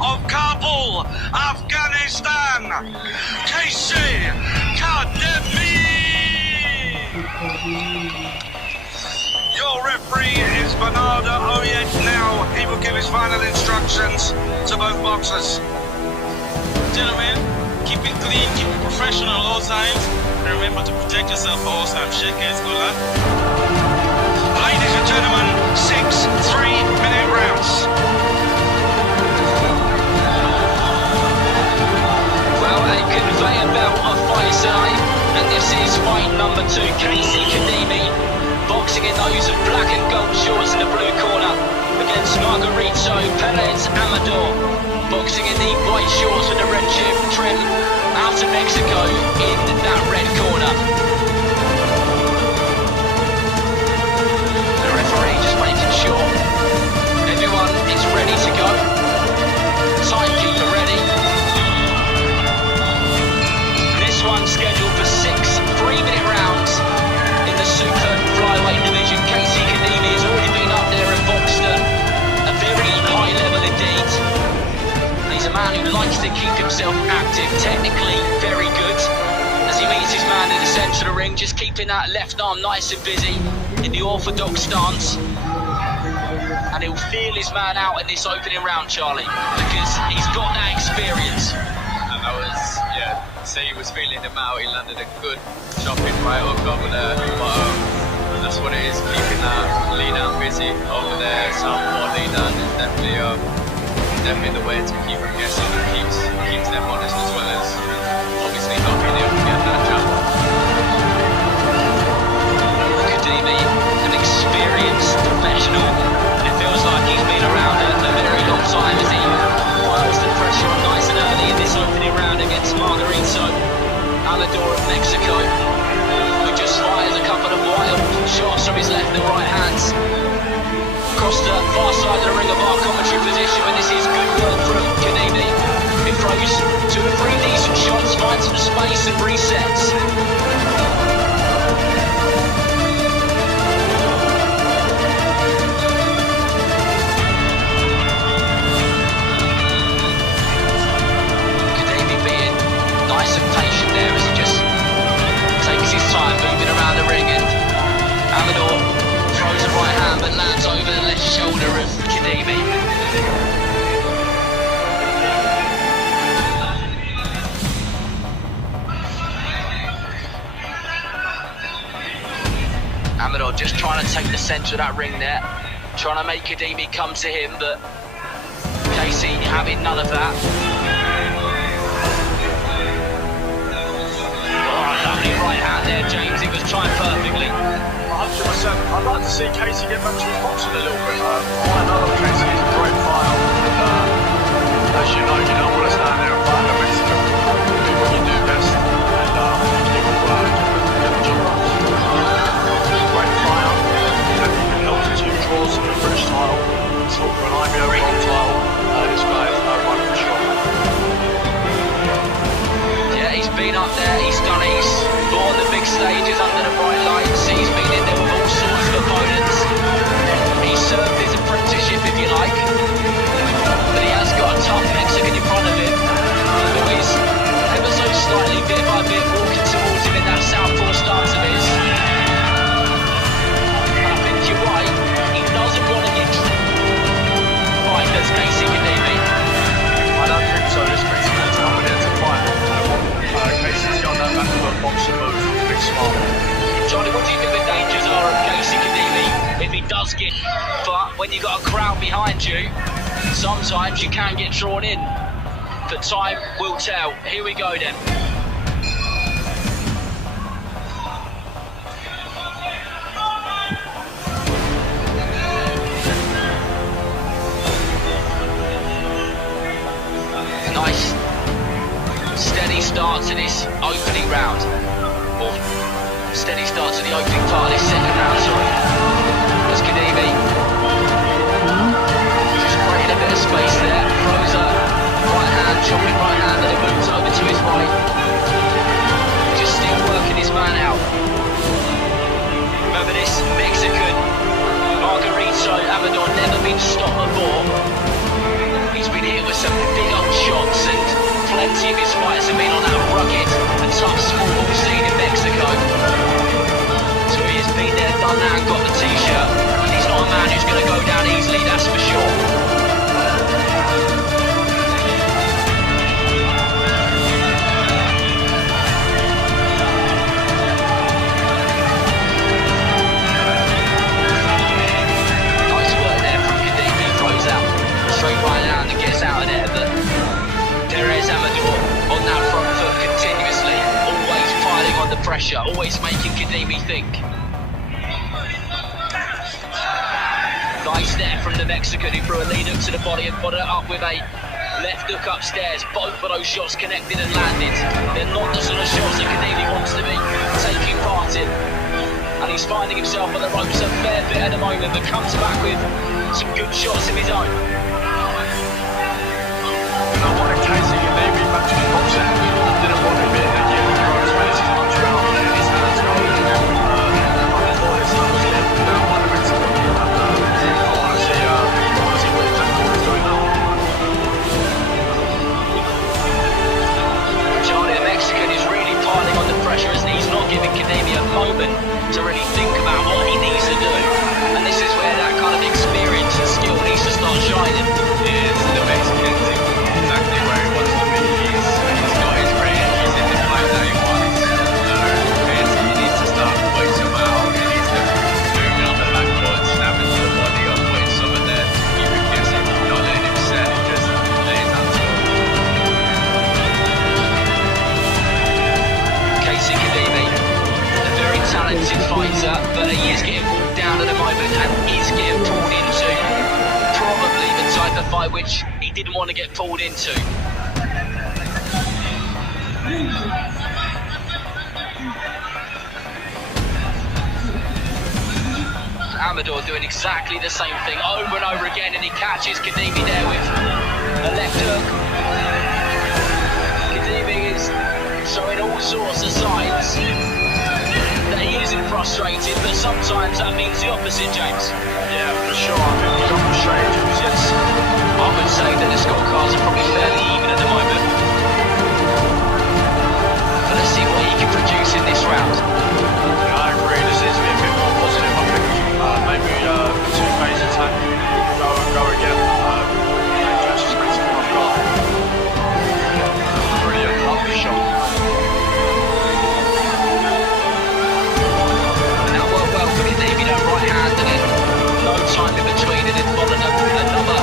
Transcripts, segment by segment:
of Kabul, Afghanistan, Kaisy, Khademi. Your referee is Bernardo Oyed now. He will give his final instructions to both boxers. Gentlemen, keep it clean, keep it professional at all times, and remember to protect yourself at all times. Shake hands, good luck. Ladies and gentlemen, 6 3-minute rounds. Well, a conveyor belt of fights tonight, and this is fight number 2. Kaisy Khademi boxing in those black and gold shorts in the blue corner against Margarito, Pérez Amador boxing in the white shorts with the red trim out of Mexico in that red corner. The referee just making sure everyone is ready to go. Timekeeper ready. This one scheduled for 6 3-minute rounds in the super flyweight division. Kaisy Khademi has already been up there and boxed at a very high level indeed. He's a man who likes to keep himself active, technically very good. As he meets his man in the centre of the ring, just keeping that left arm nice and busy in the orthodox stance. And he'll feel his man out in this opening round, Charlie, because he's got that experience. And that was, say he was feeling him out. He landed a good chopping right hook over there. But that's what it is, keeping that lead out busy over there. Southpaw lead out is definitely the way to keep them guessing and keeps them honest, as well as obviously not being able to get that jump. Khademi, an experienced professional. It feels like he's been around a very long time as he piles the pressure on nice and early in this opening round against Margarito, Amador of Mexico, who just fires a couple of wild shots from his left and right hands. Across the far side of the ring of our commentary position, and this is good work from Khademi. He throws 2 or 3 decent shots, finds some space and resets. Khademi being nice and patient there as he just takes his time moving around the ring, and Amador throws a right hand but lands over the left shoulder of Khademi. Amador just trying to take the centre of that ring there, trying to make Khademi come to him, but Kaisy having none of that. Oh, lovely right hand there, James. He was trying perfectly. 100%. I'd like to see Kaisy get back to his boxing a little bit. I know Kaisy is a great fighter, and as you know, you don't want to stand there and fight in Mexico. Do what you do best, and you will get the job done. He's a great fighter. He can help to 2 draws in the British title. So for an IBO world title, this guy is no one for sure. Yeah, he's been up there, he's done it, he's born the big stages under the bright lights, he's been in there with all sorts of opponents. He served his apprenticeship, if you like, but he has got a tough Mexican in front of him, who is ever so slightly, bit by bit, walking towards him in that southpaw stance of his. And I think you're right, he doesn't want to get right, that's Kaisy Khademi. I don't think so. This Mexican's coming in to fight. Kaisy's got that back-to-back boxing move. Big smart. Johnny, what do you think the dangers are of Kaisy Khademi if he does get? But when you've got a crowd behind you, sometimes you can get drawn in. But time will tell. Here we go then. Nice, steady start to this opening round. Or steady start to the opening part of this second round, sorry. That's Khademi. Just creating a bit of space there. Throws a right hand, chopping right hand, and it moves over to his right. Just still working his man out. Remember this Mexican, Margarito Amador, never been stopped before. He's been hit with some hasn't been on that rugged and tough small ball scene in Mexico. So he has been there, done that, and got the t-shirt. And he's not a man who's going to go down easily, that's for sure. Nice work there from Khademi, throws out straight right down and gets out of there, but Pérez Amador on that front foot continuously, always piling on the pressure, always making Khademi think. Nice there from the Mexican who threw a lead hook to the body and followed it up with a left hook upstairs. Both of those shots connected and landed. They're not the sort of shots that Khademi wants to be taking part in. And he's finding himself on the ropes a fair bit at the moment, but comes back with some good shots of his own. I wanted Kaisy and maybe back to the boxer. Didn't want him in and yet he throws when his punch around and his hands go. I thought his son was left down by the Mexican. I want to see what exactly he's doing now. Charlie, the Mexican, is really piling on the pressure, isn't he? He's not giving Khademi a moment to really think about what he needs to do. And this is where that kind of experience and skill needs to start shining. Is the Mexican exactly where he wants to be. He's got his range, he's in the fight that he wants. Kaisy, he needs to start putting some out, he needs to move on the back foot, snapping to the body or putting some of that, keep him guessing, not letting him set, just let his hands go. Kaisy Khademi, a very talented fighter, but he is getting pulled down at the moment and is getting pulled into probably the type of fight which he didn't want to get pulled into. Amador doing exactly the same thing over and over again, and he catches Khademi there with a left hook. Khademi is showing all sorts of signs that he isn't frustrated, but sometimes that means the opposite, James. Yeah, for sure. I think he's on the straight. I would say that the scorecards are probably fairly even at the moment. But let's see what he can produce in this round. Yeah, I agree. This needs to be a bit more positive. I think maybe 2 phases and go again. Catch his Mexican off guard. Brilliant. Lovely shot. And that worked well for Khademi, that right hand, and then no time in between, and then followed up with another,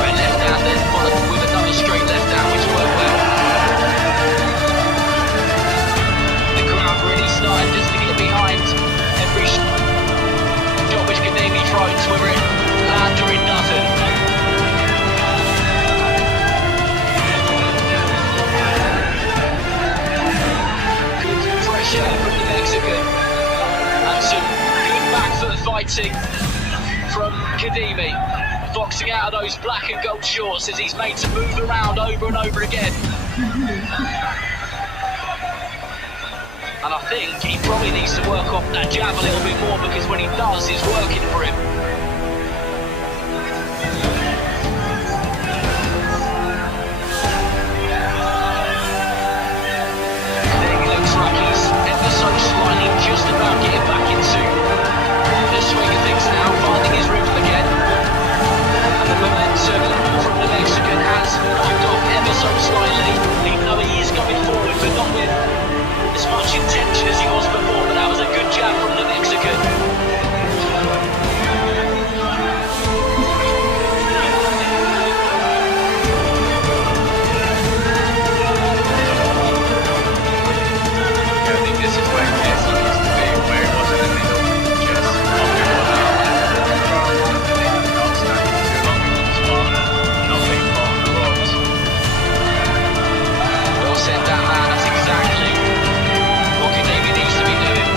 left hand, then followed with another straight left hand, which worked well. The crowd really started just to get behind every shot which Khademi throws, whether it lands or it doesn't. Good pressure from the Mexican, and some good back foot fighting from Khademi, boxing out of those black and gold shorts as he's made to move around over and over again. And I think he probably needs to work off that jab a little bit more, because when he does, it's working for him. Khademi looks like he's ever so slightly just about getting back into the swing of things now, finding his rhythm again. And the momentum from the Mexican has kicked off ever so slightly, even though he is going forward, but not with as much intention as he was before. But that was a good jab from the Mexican. Yeah, I think this is where Kaisy needs to be, where he was in the middle, just popping one out and then not standing too long in one spot, not being caught on the ropes. Well said, that man. That's exactly what Khademi needs to be doing.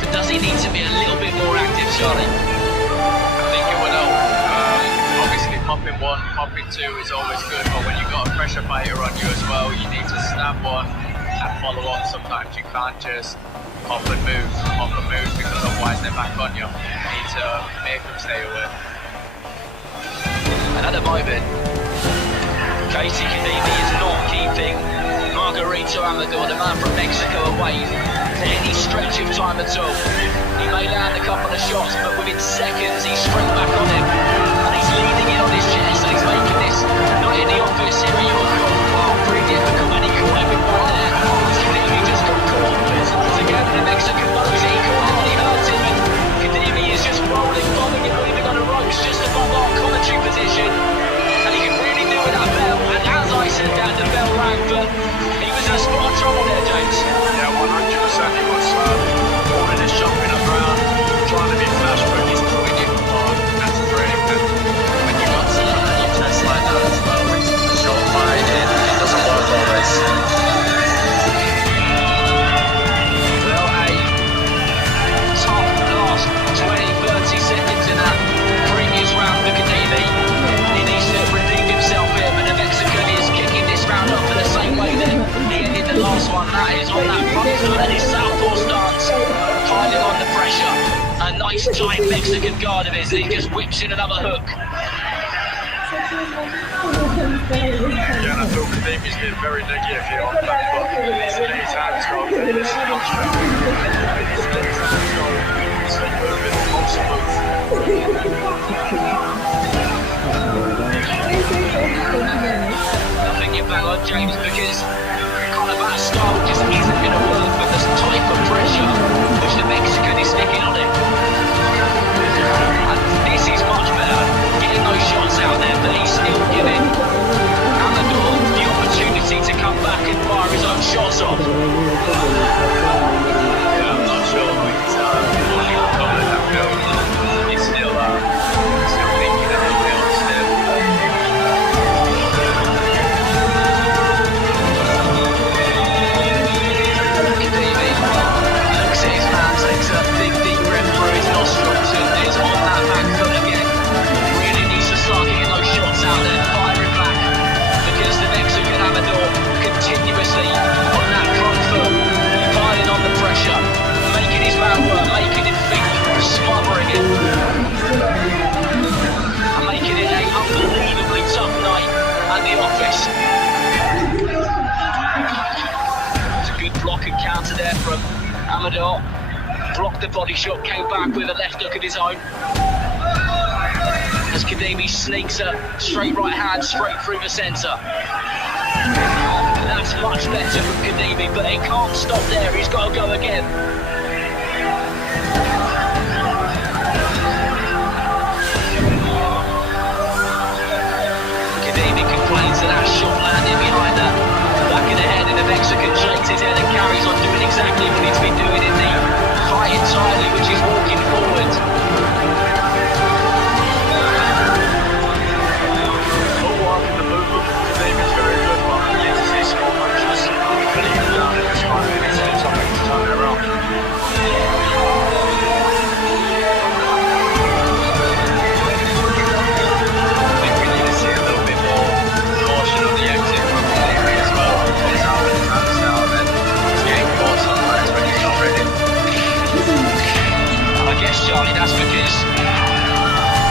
But does he need to be a little bit more active, Charlie? I think it would help. Obviously popping 1, popping 2 is always good, but when you've got a pressure fighter on you as well, you need to snap one and follow up. Sometimes you can't just pop and move, because otherwise they're back on you. You need to make them stay away. And at the moment. Kaisy is not keeping Margarito Amador, the man from Mexico, away for any stretch of time at all. He may land a couple of shots, but within seconds he's straight back on him. And he's leaning in on his chest, and he's making this not in the obvious area of goal. Pretty difficult, and he caught everyone there. Khademi just got caught. Again, the Mexican knows he caught him and he hurt him. And Khademi is just rolling, bombing it, leaving on the ropes just above our commentary position. And he can really do with that bell. And as I said that, the bell rang, but he was in a spot of trouble there, James. Yeah, 100% he was falling and jumping around, trying to be flash, but he's putting it hard. That's great. And When you got your test like that as well, it's a short fight, it doesn't work always. Well, a tough last 20-30 seconds in that previous round for Khademi. He needs to redeem himself here, but the Mexican is kicking this round up in the same way that he ended the last one. That is on that front foot and his southpaw stance, piling on the pressure. A nice tight Mexican guard of his, and he just whips in another hook. again, I feel Khademi's been very negative here on that, but his hands go, this is not straight. His hands go, he's moving on smooth. I think you're bang on, James, because kind of that style just isn't going to work with this type of pressure which the Mexican is sticking on him. And this is much better, getting those shots out there, but he's still giving Amador the opportunity to come back and fire his own shots off. Yeah, I'm not sure he's fully covered that build. He's still thinking that he'll be on still. Khademi looks at his man, takes a big deep breath through his nostrils and is on that back foot again. Really needs to start getting those shots out there, firing back, because the Mexican Amador continuously on that front foot, piling on the pressure, making his man work, making him think, smothering him, and making it an unbelievably tough night at the office. It's a good block and counter there from Amador. Blocked the body shot, came back with a left hook of his own. As Khademi sneaks a straight right hand straight through the centre. That's much better from Khademi, but it can't stop there, he's got to go again. Khademi complains that that shot landed behind the back of the head, and the Mexican shakes his head and carries on doing exactly what he's been doing in the fight entirely, which is walking forward. Footwork in the movement, Khademi's very good, but he needs to see small punches. But even down in this fight, he needs to do something to turn it around. I think we need to see a little bit more caution on the exit from Khademi as well. He's out of his hands now, and then he's getting caught sometimes when he's not ready. I guess, Charlie, that's because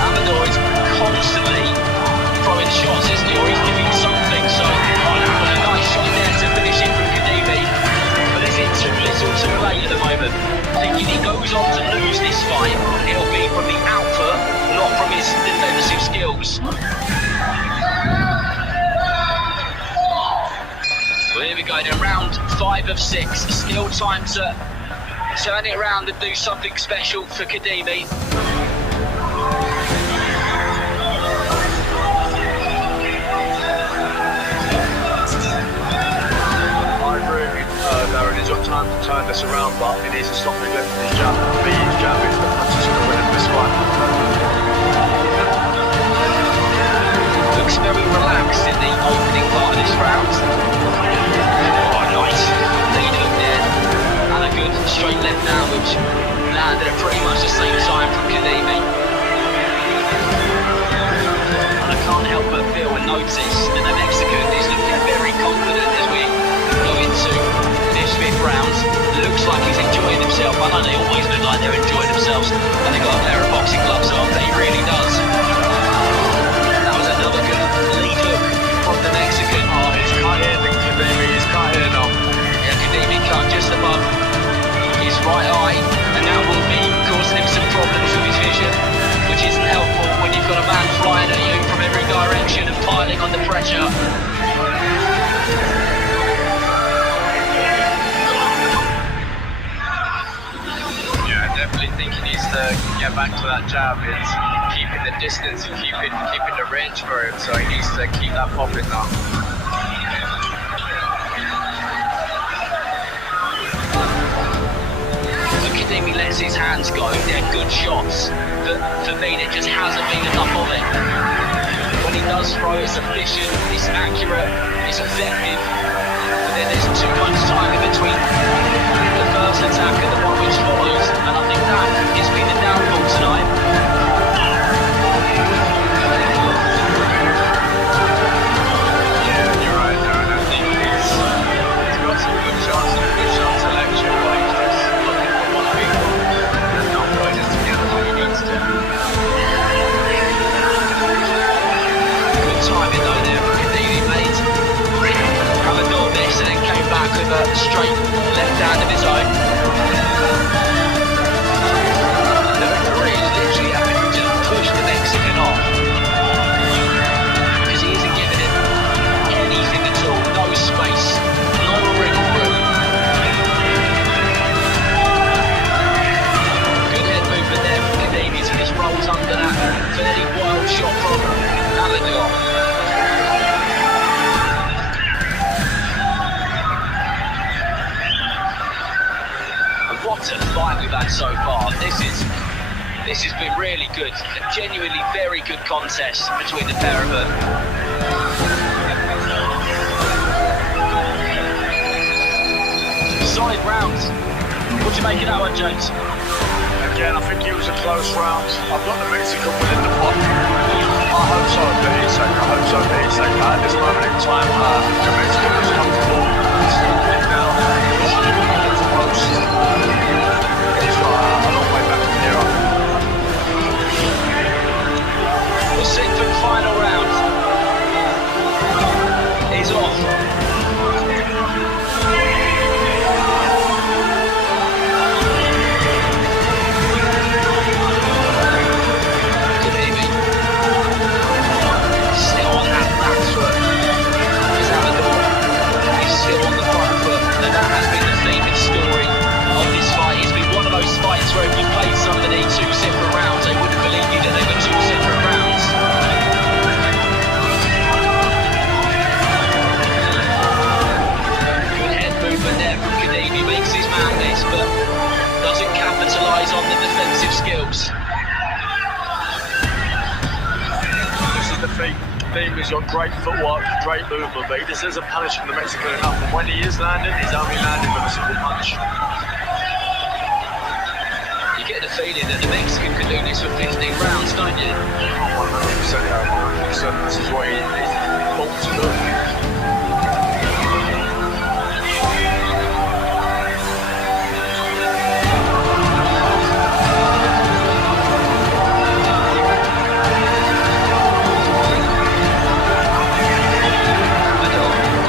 Amador is constantly throwing shots, isn't he? Or he's giving something. So, a nice shot there to finish it from Khademi. But is it too little too late at the moment? Thinking he goes on to lose this fight, it'll be from the output, not from his defensive skills. Well, here we go then, round 5 of 6. Still time to turn it around and do something special for Khademi. Darren, he's got time to turn this around, but he needs to stop neglecting his jab. Beat his jab is the punches going to win him this fight. Looks very relaxed in the opening part of this round. Oh, nice lead hook there, and a good straight left now, which landed at pretty much the same time from Khademi. And I can't help but feel and notice that the Mexican is looking very confident as we go into this 5th round. Looks like he's enjoying himself. I know they always look like they're enjoying themselves when they got a pair of boxing gloves on, but he really does. That was another pressure. Yeah, I definitely think he needs to get back to that jab. It's keeping the distance and keeping the range for him, so he needs to keep that popping now. Khademi lets his hands go, they're good shots, but for me there just hasn't been enough of it. When he does throw, it's efficient, it's accurate, it's effective, but then there's too much time in between the first attack and the one which follows, and I think that has been the downfall tonight. Yeah, you're right, Darren. I think he's got some good shots and a good shot selection, but he's just looking for one big one and not putting it together like he needs to. Good timing though there for Khademi, mate. Amador missed and then came back with a straight left hand of his own. The referee is literally having to push the Mexican off because he isn't giving him anything at all, no space, no wriggle room. Good head movement there from Khademi as he just rolls under that fairly wild shot from Amador. What a fight we've had so far. This has been really good. A genuinely very good contest between the pair of them. Solid rounds. What do you make of that one, James? Again, I think it was a close round. I've got the Mexican winning the pot. I hope so for his sake. I hope so for his sake. At this moment in time, the Mexican was comfortable. It's close. He's got a long way back from here. The sixth and final round is off. Khademi still on that back foot. Is Amador. He's still on the front foot, and that has been the theme and story of this fight. It's been one of those fights where if you played somebody 2 separate rounds, they wouldn't believe you that they were 2 separate rounds. Good head movement there from Khademi, makes his man miss, but doesn't capitalise on the defensive skills. This is the thing. Khademi's got great footwork, great movement, but he just isn't punishing the Mexican enough. And when he is landing, he's only landing with a single punch. You get the feeling that the Mexican could do this for 15 rounds, don't you? 100%, yeah, 100%. This is what he's built to do.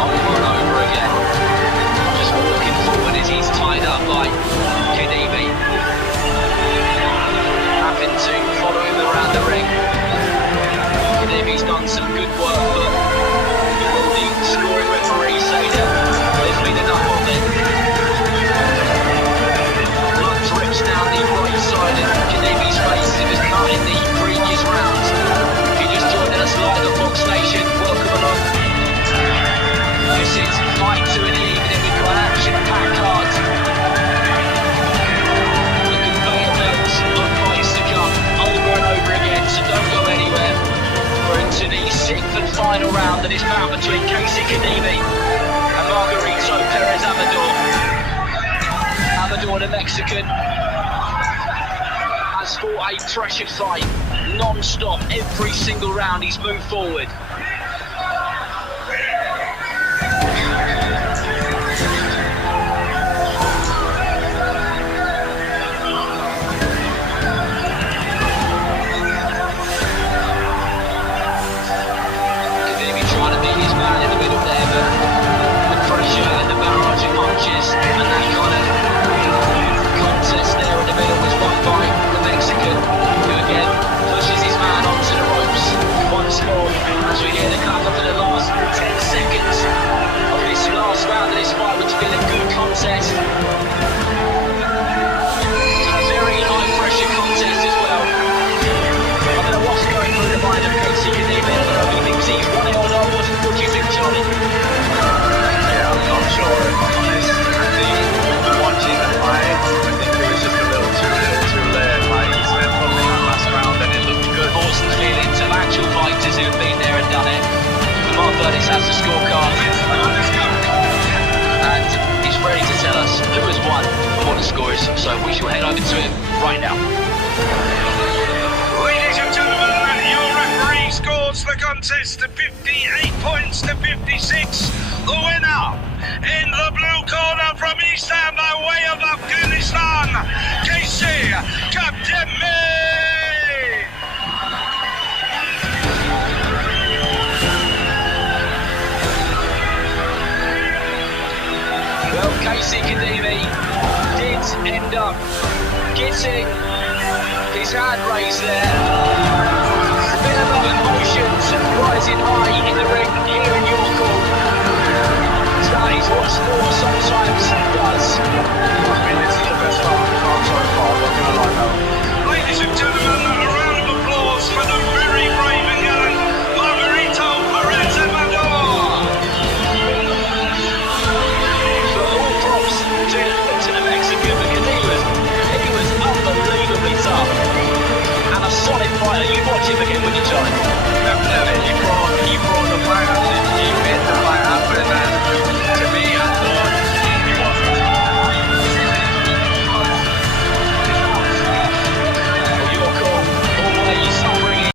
Over and over again, just walking forward as he's tied up by Khademi, having to follow him around the ring. Khademi's done some good work, but will the scoring referee say that there's been enough of it? Blood drips down the right side of Khademi's face as it was cut in the previous round. If you're just joining us live at Box Nation, welcome along. This is fight to an evening. We've got action-packed cards. The conveyor belts of fights to come over and over again, so don't go anywhere. We're into the 6th and final round that is bout between Khademi and Margarito Pérez Amador. Amador, the Mexican, has fought a pressured fight, non-stop, every single round he's moved forward. Trying to beat his man in the middle there, but the pressure and the barrage of punches and that kind of contest there in the middle was won by the Mexican, who again pushes his man onto the ropes once more as we hear has the scorecard. And he's ready to tell us who has won and what the score is. So we shall head over to him right now. Ladies and gentlemen, your referee scores the contest to 58 points to 56. The winner in the blue corner from Eastern by way of Afghanistan, Kaisy. Well, khademi did end up getting his hand raised there. A bit of emotions rising high in the ring here in your court. That is what sport sometimes does. I mean, this is the best start of the card so far, I'm not going to lie now. Ladies and gentlemen, a round of applause for the very brave and young Margarito, Pérez and But all props to the Mexican because he was unbelievably tough and a solid fighter. You watch him again when you time. Definitely, he brought